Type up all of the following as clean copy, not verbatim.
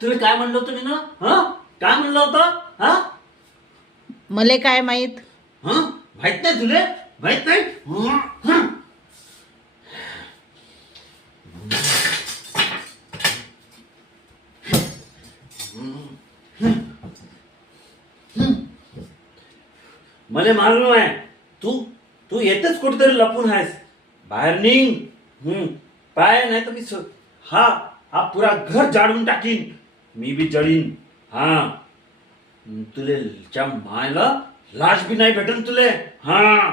तुला काय म्हणलं होतं मी ना? हा, काय म्हणलं होतं? हा मले काय माहित? हा, माहित नाही तुले? माहित नाही? हं, हं. मला मालूम आहे तू तू येतेच कुठेतरी लपून आहेस. बाहेर निघ. पाय नाही तर मी हा हा पुरा घर जाळून टाकीन. मी बी जळीन. हा तुले च्या मायला लाज बी नाही भेटन तुले. हा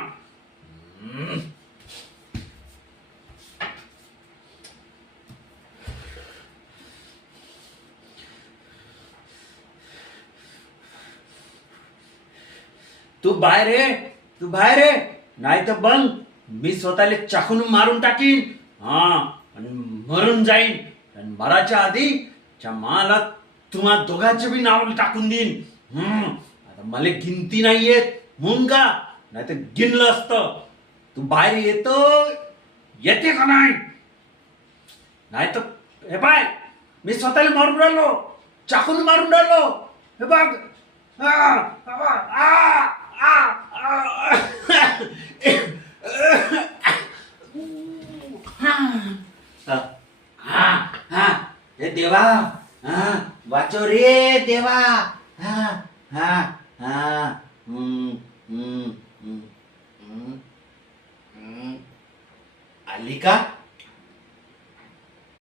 तू बाहेर ये. तू बाहेर ये. नाही तर बंद. मी स्वतःला चाकून मारून टाकीन. हा आणि मरून जाईन. आणि मराच्या आधी च्या माला तुम्हा दोघांचे बी नाव टाकून देईन. आता मला गिनती नाही येत म्हणून का? नाही तर गिनलं असतं. तू बाहेर येतो येते का नाही? नाही तर हे बाय मी स्वतःला मारून राहिलो. चाकून मारून राहिलो. हे बघ. हे देवा. वाचो रे देवा. हा हा हा आली का?